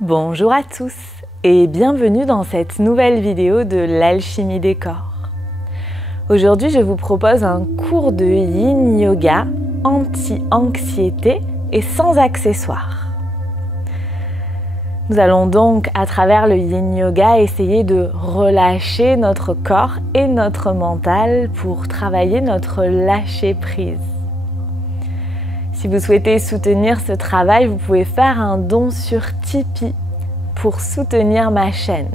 Bonjour à tous et bienvenue dans cette nouvelle vidéo de l'alchimie des corps. Aujourd'hui, je vous propose un cours de Yin Yoga anti-anxiété et sans accessoires. Nous allons donc, à travers le Yin Yoga, essayer de relâcher notre corps et notre mental pour travailler notre lâcher-prise. Si vous souhaitez soutenir ce travail, vous pouvez faire un don sur Tipeee pour soutenir ma chaîne.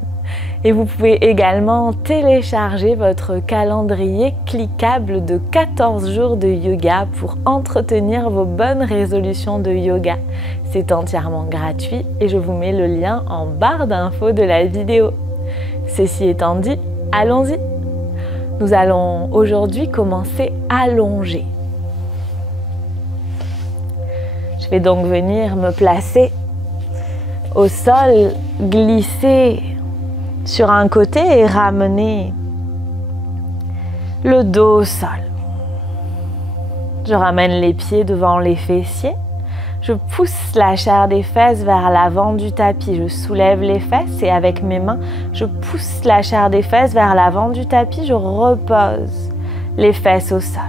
Et vous pouvez également télécharger votre calendrier cliquable de 14 jours de yoga pour entretenir vos bonnes résolutions de yoga. C'est entièrement gratuit et je vous mets le lien en barre d'infos de la vidéo. Ceci étant dit, allons-y. Nous allons aujourd'hui commencer allongé. Je vais donc venir me placer au sol, glisser sur un côté et ramener le dos au sol. Je ramène les pieds devant les fessiers. Je pousse la chair des fesses vers l'avant du tapis. Je soulève les fesses et avec mes mains, je pousse la chair des fesses vers l'avant du tapis. Je repose les fesses au sol.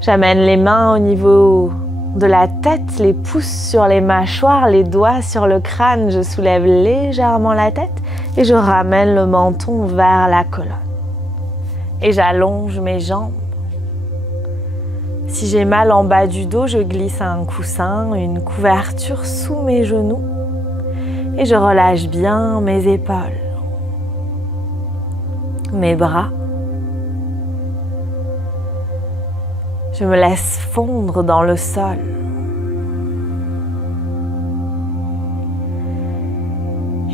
J'amène les mains au niveau de la tête, les pouces sur les mâchoires, les doigts sur le crâne. Je soulève légèrement la tête et je ramène le menton vers la colonne. Et j'allonge mes jambes. Si j'ai mal en bas du dos, je glisse un coussin, une couverture sous mes genoux et je relâche bien mes épaules, mes bras. Je me laisse fondre dans le sol.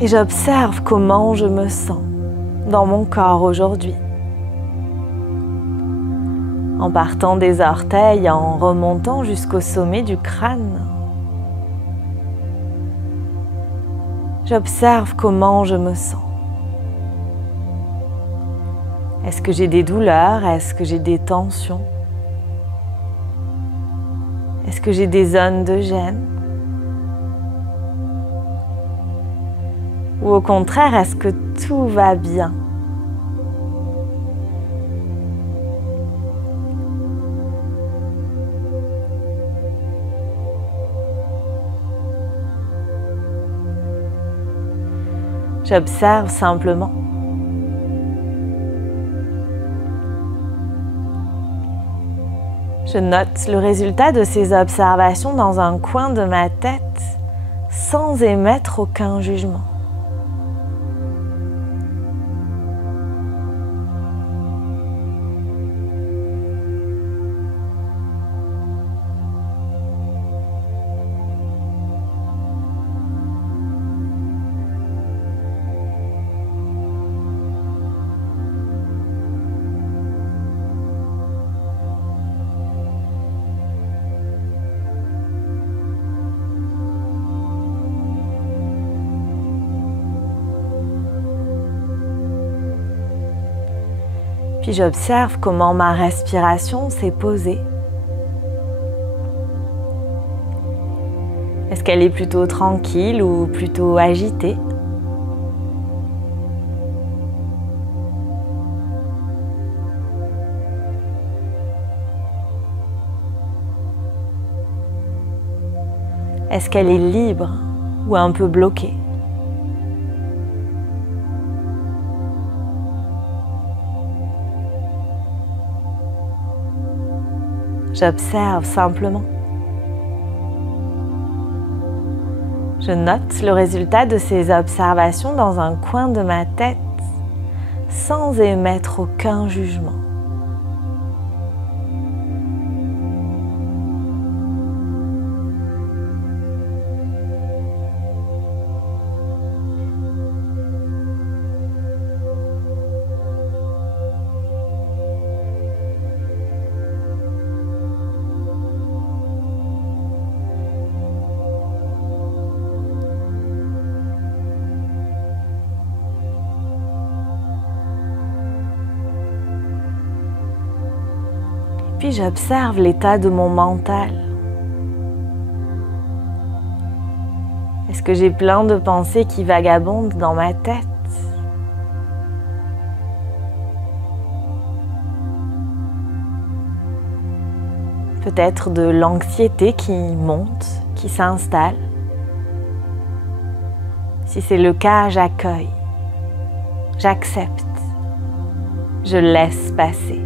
Et j'observe comment je me sens dans mon corps aujourd'hui. En partant des orteils, en remontant jusqu'au sommet du crâne. J'observe comment je me sens. Est-ce que j'ai des douleurs? Est-ce que j'ai des tensions? Est-ce que j'ai des zones de gêne? Ou au contraire, est-ce que tout va bien? J'observe simplement. Je note le résultat de ces observations dans un coin de ma tête sans émettre aucun jugement. Puis j'observe comment ma respiration s'est posée. Est-ce qu'elle est plutôt tranquille ou plutôt agitée? Est-ce qu'elle est libre ou un peu bloquée? J'observe simplement. Je note le résultat de ces observations dans un coin de ma tête sans émettre aucun jugement. Puis j'observe l'état de mon mental. Est-ce que j'ai plein de pensées qui vagabondent dans ma tête? Peut-être de l'anxiété qui monte, qui s'installe. Si c'est le cas, j'accueille, j'accepte, je laisse passer.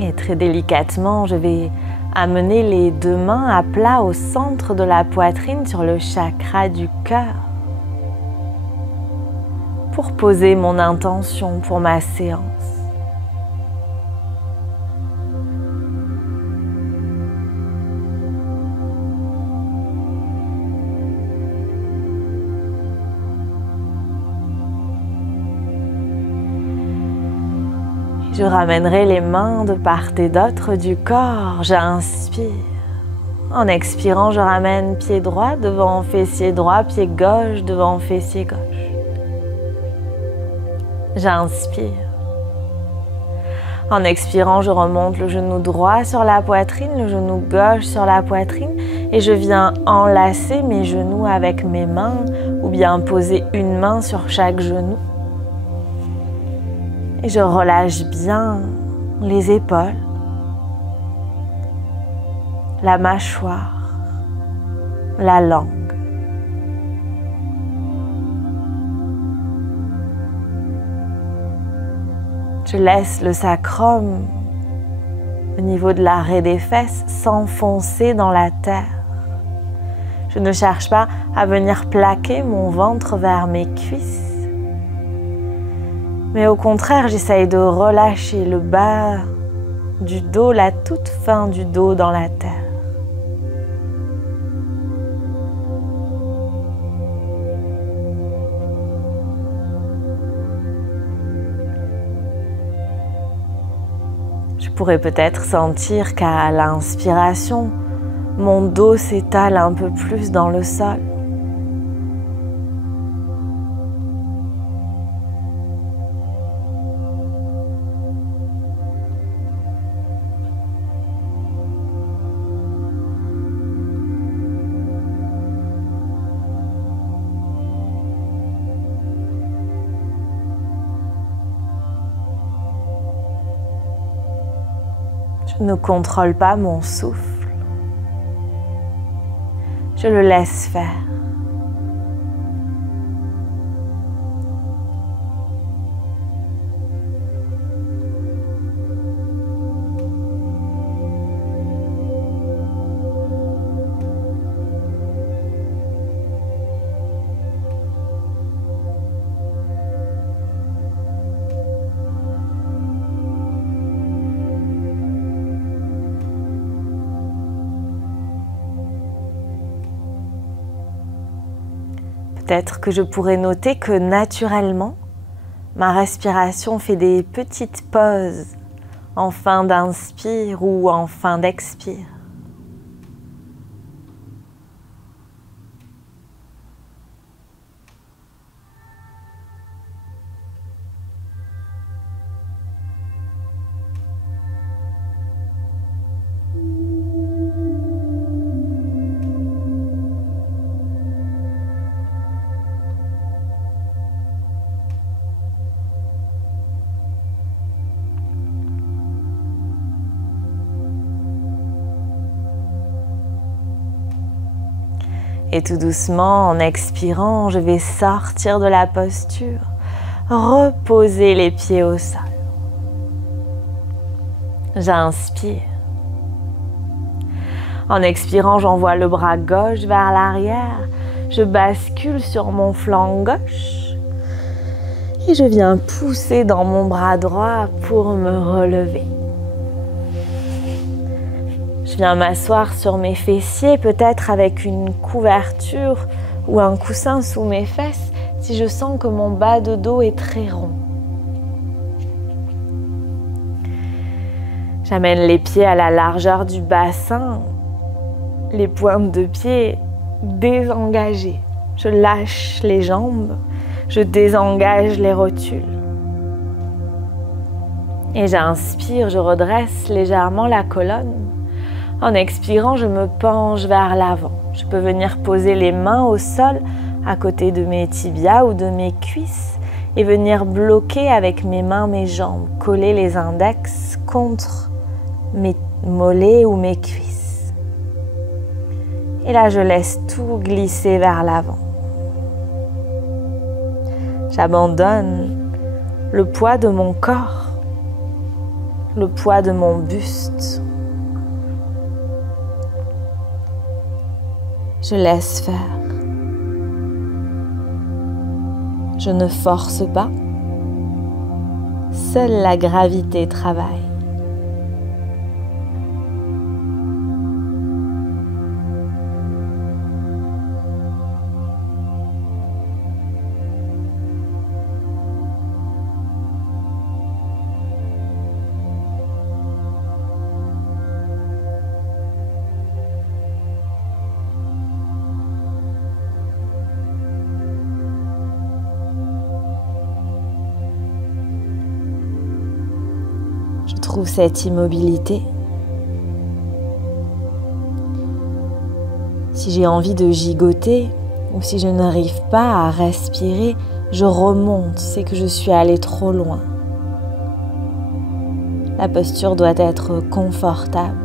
Et très délicatement, je vais amener les deux mains à plat au centre de la poitrine sur le chakra du cœur pour poser mon intention pour ma séance. Je ramènerai les mains de part et d'autre du corps. J'inspire. En expirant, je ramène pied droit devant fessier droit, pied gauche devant fessier gauche. J'inspire. En expirant, je remonte le genou droit sur la poitrine, le genou gauche sur la poitrine et je viens enlacer mes genoux avec mes mains ou bien poser une main sur chaque genou. Et je relâche bien les épaules, la mâchoire, la langue. Je laisse le sacrum au niveau de l'arrêt des fesses s'enfoncer dans la terre. Je ne cherche pas à venir plaquer mon ventre vers mes cuisses. Mais au contraire, j'essaye de relâcher le bas du dos, la toute fin du dos dans la terre. Je pourrais peut-être sentir qu'à l'inspiration, mon dos s'étale un peu plus dans le sol. Je ne contrôle pas mon souffle. Je le laisse faire. Peut-être que je pourrais noter que naturellement, ma respiration fait des petites pauses en fin d'inspire ou en fin d'expire. Et tout doucement, en expirant, je vais sortir de la posture, reposer les pieds au sol. J'inspire. En expirant, j'envoie le bras gauche vers l'arrière. Je bascule sur mon flanc gauche. Et je viens pousser dans mon bras droit pour me relever. Je viens m'asseoir sur mes fessiers, peut-être avec une couverture ou un coussin sous mes fesses, si je sens que mon bas de dos est très rond. J'amène les pieds à la largeur du bassin, les pointes de pied désengagées. Je lâche les jambes, je désengage les rotules. Et j'inspire, je redresse légèrement la colonne. En expirant, je me penche vers l'avant. Je peux venir poser les mains au sol à côté de mes tibias ou de mes cuisses et venir bloquer avec mes mains mes jambes, coller les index contre mes mollets ou mes cuisses. Et là, je laisse tout glisser vers l'avant. J'abandonne le poids de mon corps, le poids de mon buste. Je laisse faire. Je ne force pas. Seule la gravité travaille. Je trouve cette immobilité. Si j'ai envie de gigoter ou si je n'arrive pas à respirer, je remonte, c'est que je suis allée trop loin. La posture doit être confortable.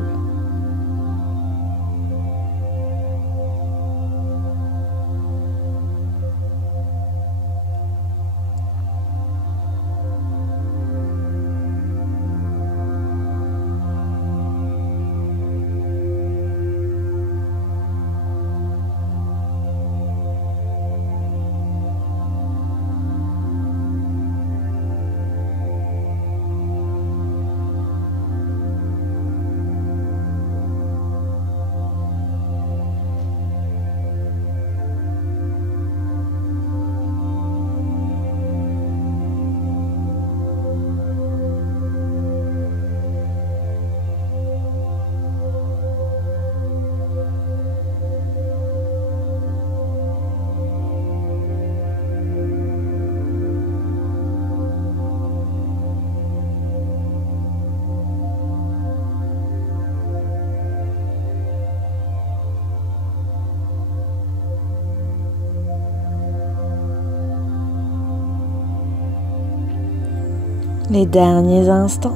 Les derniers instants.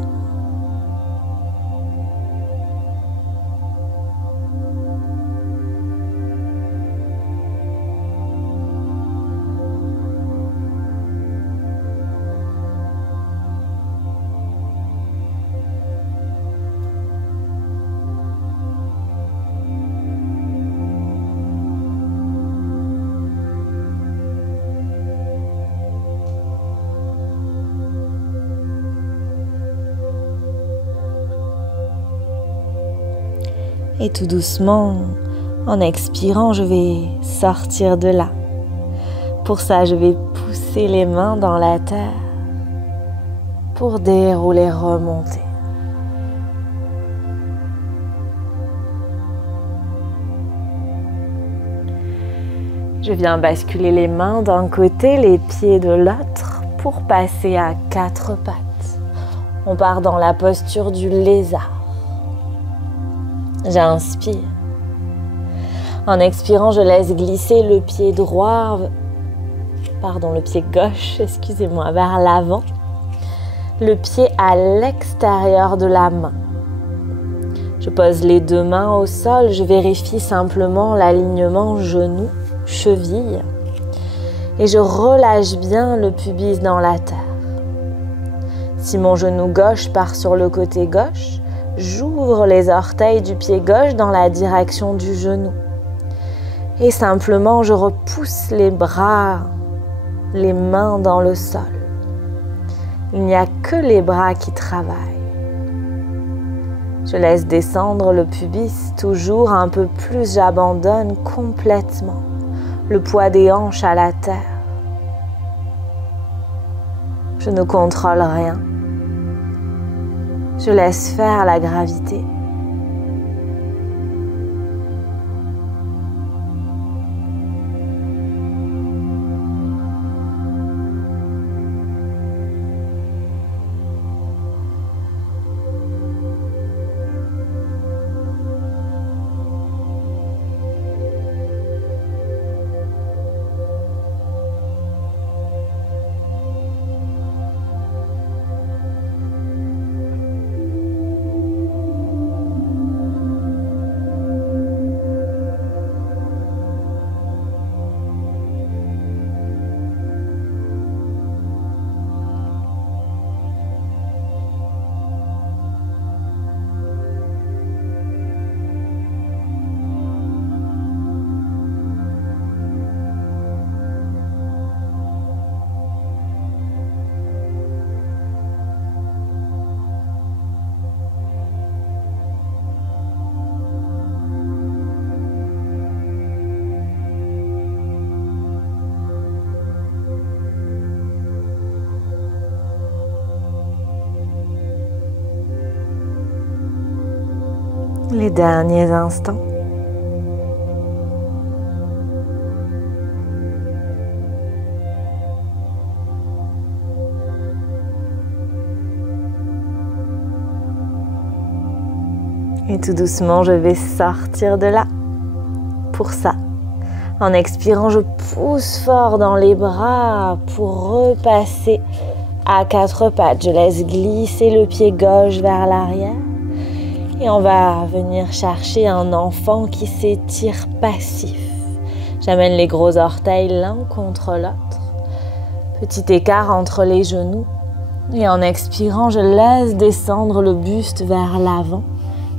Et tout doucement, en expirant, je vais sortir de là. Pour ça, je vais pousser les mains dans la terre pour dérouler, remonter. Je viens basculer les mains d'un côté, les pieds de l'autre pour passer à 4 pattes. On part dans la posture du lézard. J'inspire. En expirant, je laisse glisser le pied droit, le pied gauche, excusez-moi, vers l'avant. Le pied à l'extérieur de la main. Je pose les 2 mains au sol, je vérifie simplement l'alignement genou-cheville et je relâche bien le pubis dans la terre. Si mon genou gauche part sur le côté gauche, j'ouvre les orteils du pied gauche dans la direction du genou. Et simplement, je repousse les bras, les mains dans le sol. Il n'y a que les bras qui travaillent. Je laisse descendre le pubis, toujours un peu plus, j'abandonne complètement le poids des hanches à la terre. Je ne contrôle rien. Je laisse faire la gravité. Les derniers instants. Et tout doucement, je vais sortir de là. Pour ça, en expirant, je pousse fort dans les bras pour repasser à quatre pattes. Je laisse glisser le pied gauche vers l'arrière. Et on va venir chercher un enfant qui s'étire passif. J'amène les gros orteils l'un contre l'autre. Petit écart entre les genoux. Et en expirant, je laisse descendre le buste vers l'avant.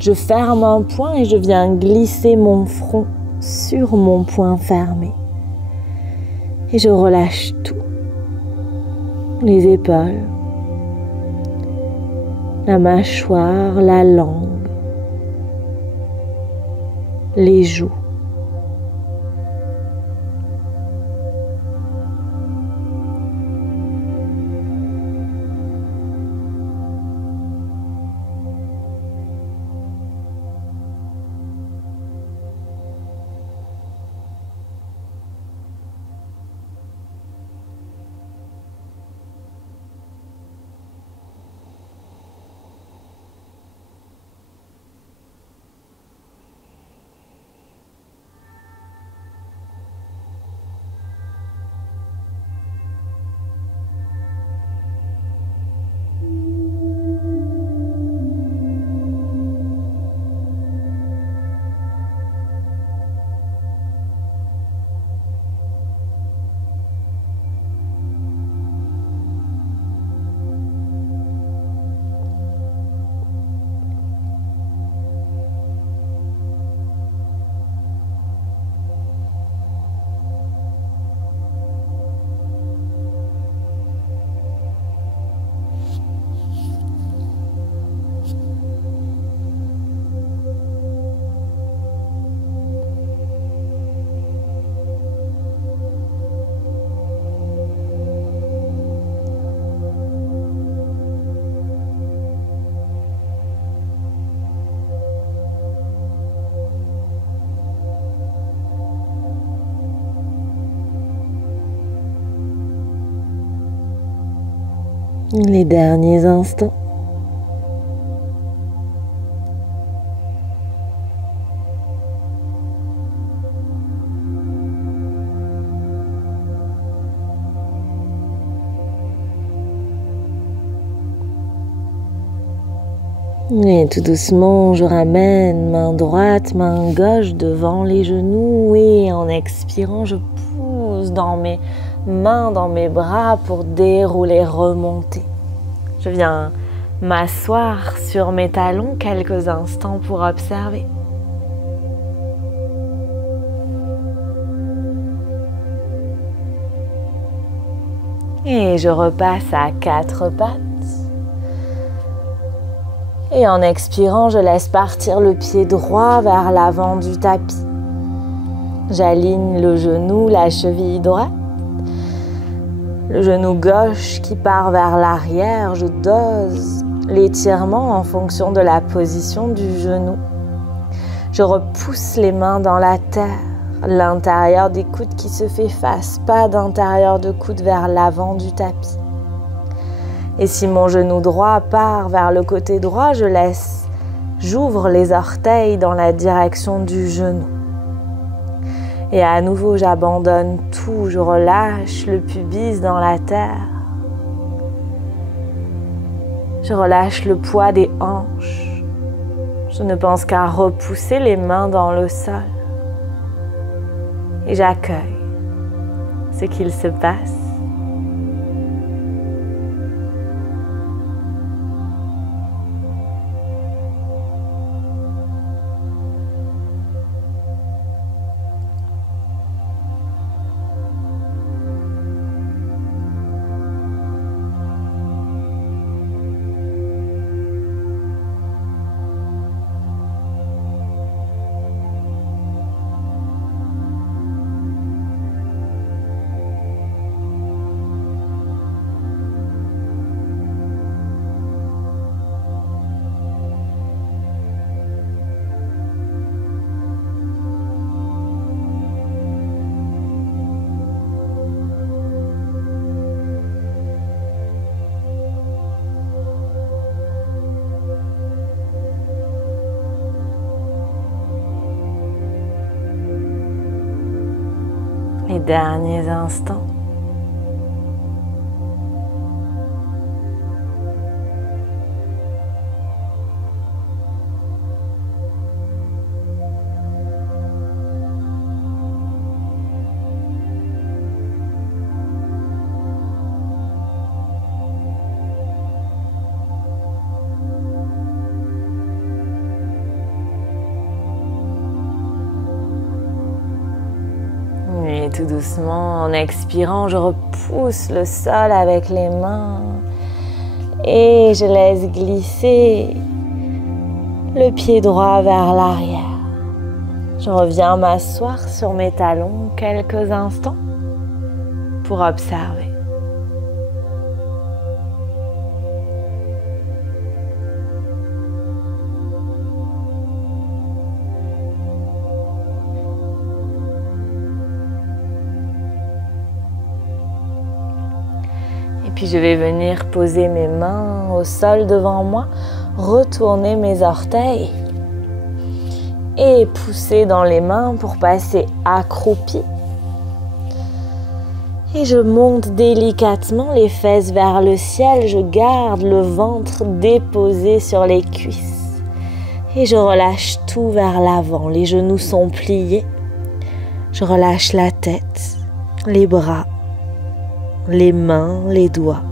Je ferme un poing et je viens glisser mon front sur mon poing fermé. Et je relâche tout. Les épaules, la mâchoire, la langue, les joues. Les derniers instants. Et tout doucement, je ramène main droite, main gauche devant les genoux et en expirant, je pousse dans mes mains, dans mes bras pour dérouler, remonter. Je viens m'asseoir sur mes talons quelques instants pour observer. Et je repasse à quatre pattes. Et en expirant, je laisse partir le pied droit vers l'avant du tapis. J'aligne le genou, la cheville droite. Le genou gauche qui part vers l'arrière, je dose l'étirement en fonction de la position du genou. Je repousse les mains dans la terre, l'intérieur des coudes qui se fait face, pas d'intérieur de coude vers l'avant du tapis. Et si mon genou droit part vers le côté droit, j'ouvre les orteils dans la direction du genou. Et à nouveau, j'abandonne tout, je relâche le pubis dans la terre. Je relâche le poids des hanches. Je ne pense qu'à repousser les mains dans le sol. Et j'accueille ce qu'il se passe. Les derniers instants. Et tout doucement, en expirant, je repousse le sol avec les mains et je laisse glisser le pied droit vers l'arrière. Je reviens m'asseoir sur mes talons quelques instants pour observer. Puis je vais venir poser mes mains au sol devant moi, retourner mes orteils et pousser dans les mains pour passer accroupi. Et je monte délicatement les fesses vers le ciel, je garde le ventre déposé sur les cuisses. Et je relâche tout vers l'avant, les genoux sont pliés. Je relâche la tête, les bras, les mains, les doigts.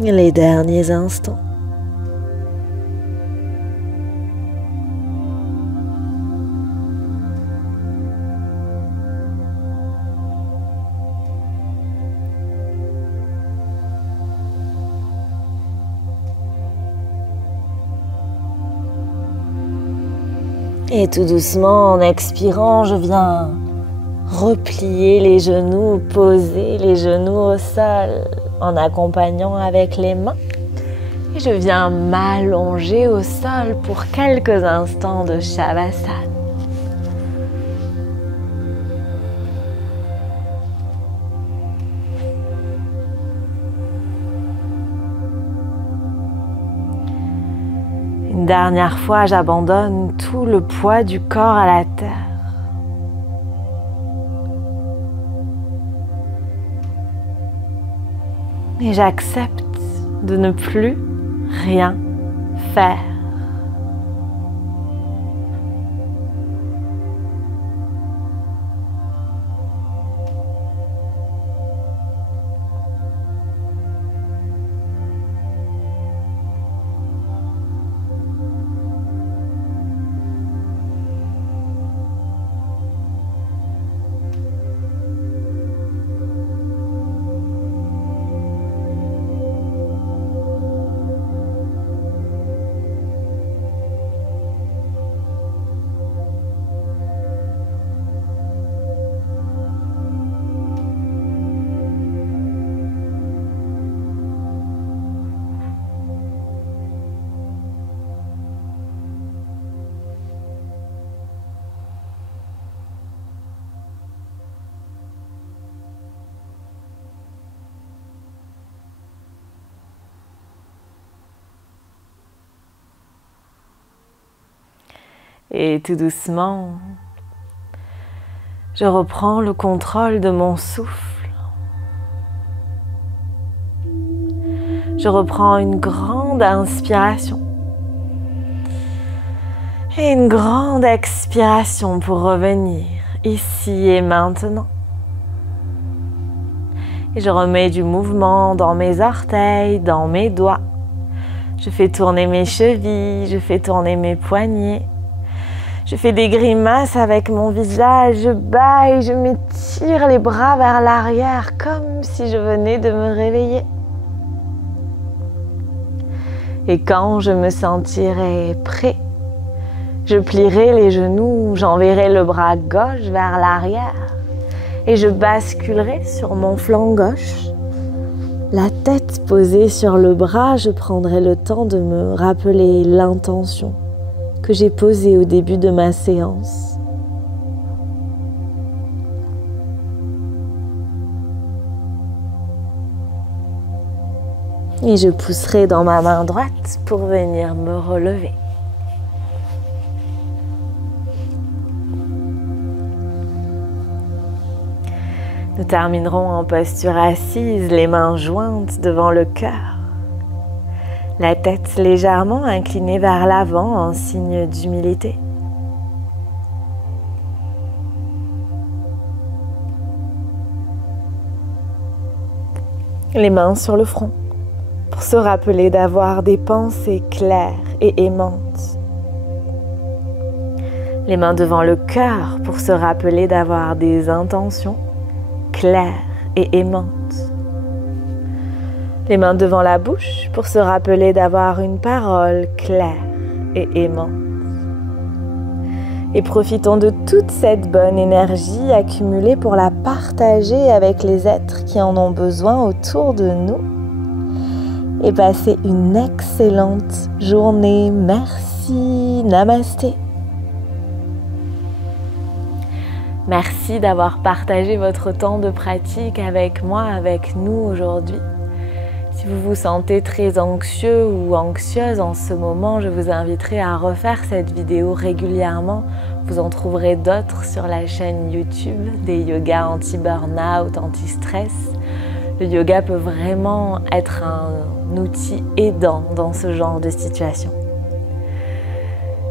Les derniers instants. Et tout doucement, en expirant, je viens replier les genoux, poser les genoux au sol en accompagnant avec les mains. Et je viens m'allonger au sol pour quelques instants de Shavasana. Une dernière fois, j'abandonne tout le poids du corps à la terre. Et j'accepte de ne plus rien faire. Et tout doucement, je reprends le contrôle de mon souffle. Je reprends une grande inspiration et une grande expiration pour revenir ici et maintenant. Et je remets du mouvement dans mes orteils, dans mes doigts. Je fais tourner mes chevilles, je fais tourner mes poignets. Je fais des grimaces avec mon visage, je bâille, je m'étire les bras vers l'arrière comme si je venais de me réveiller. Et quand je me sentirai prêt, je plierai les genoux, j'enverrai le bras gauche vers l'arrière et je basculerai sur mon flanc gauche. La tête posée sur le bras, je prendrai le temps de me rappeler l'intention que j'ai posée au début de ma séance. Et je pousserai dans ma main droite pour venir me relever. Nous terminerons en posture assise, les mains jointes devant le cœur. La tête légèrement inclinée vers l'avant en signe d'humilité. Les mains sur le front pour se rappeler d'avoir des pensées claires et aimantes. Les mains devant le cœur pour se rappeler d'avoir des intentions claires et aimantes. Les mains devant la bouche pour se rappeler d'avoir une parole claire et aimante. Et profitons de toute cette bonne énergie accumulée pour la partager avec les êtres qui en ont besoin autour de nous. Et passez une excellente journée. Merci. Namasté. Merci d'avoir partagé votre temps de pratique avec moi, avec nous aujourd'hui. Si vous vous sentez très anxieux ou anxieuse en ce moment, je vous inviterai à refaire cette vidéo régulièrement. Vous en trouverez d'autres sur la chaîne YouTube, des yogas anti-burnout, anti-stress. Le yoga peut vraiment être un outil aidant dans ce genre de situation.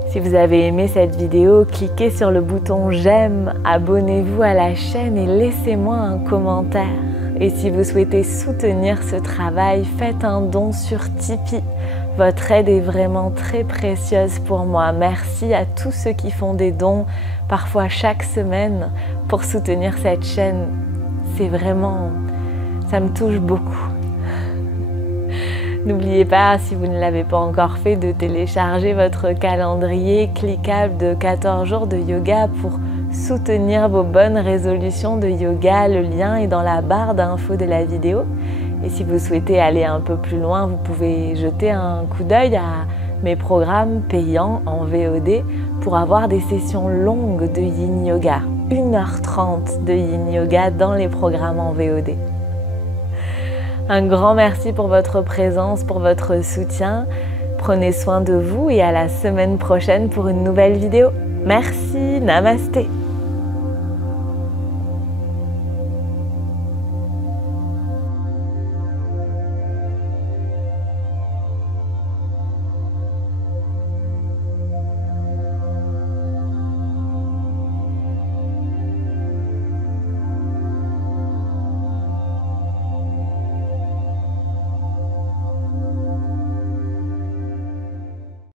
Si vous avez aimé cette vidéo, cliquez sur le bouton j'aime, abonnez-vous à la chaîne et laissez-moi un commentaire. Et si vous souhaitez soutenir ce travail, faites un don sur Tipeee. Votre aide est vraiment très précieuse pour moi. Merci à tous ceux qui font des dons, parfois chaque semaine, pour soutenir cette chaîne. C'est vraiment, ça me touche beaucoup. N'oubliez pas, si vous ne l'avez pas encore fait, de télécharger votre calendrier cliquable de 14 jours de yoga pour soutenir vos bonnes résolutions de yoga. Le lien est dans la barre d'infos de la vidéo. Et si vous souhaitez aller un peu plus loin, vous pouvez jeter un coup d'œil à mes programmes payants en VOD pour avoir des sessions longues de Yin Yoga. 1h30 de Yin Yoga dans les programmes en VOD. Un grand merci pour votre présence, pour votre soutien. Prenez soin de vous et à la semaine prochaine pour une nouvelle vidéo. Merci, namasté.